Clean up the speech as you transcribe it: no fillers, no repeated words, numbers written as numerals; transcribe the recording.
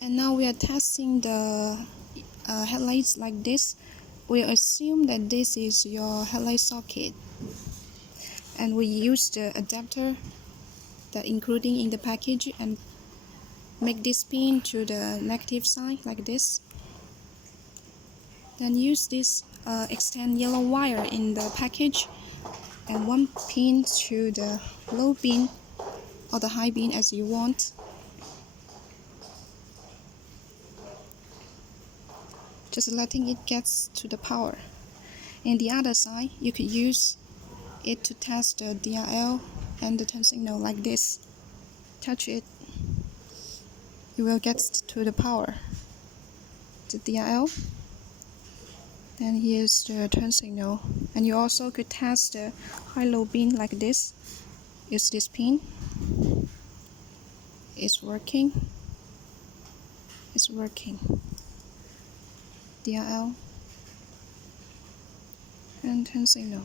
And now we are testing the headlights like this. We assume that this is your headlight socket, and we use the adapter that including in the package and make this pin to the negative side like this. Then use this extend yellow wire in the package and one pin to the low pin or the high pin as you want. Just letting it get to the power. And the other side, you could use it to test the DRL and the turn signal like this. Touch it, you will get to the power. The DRL. Then here's the turn signal. And you also could test the high-low pin like this. Use this pin. It's working. It's working. DRL and turn signal.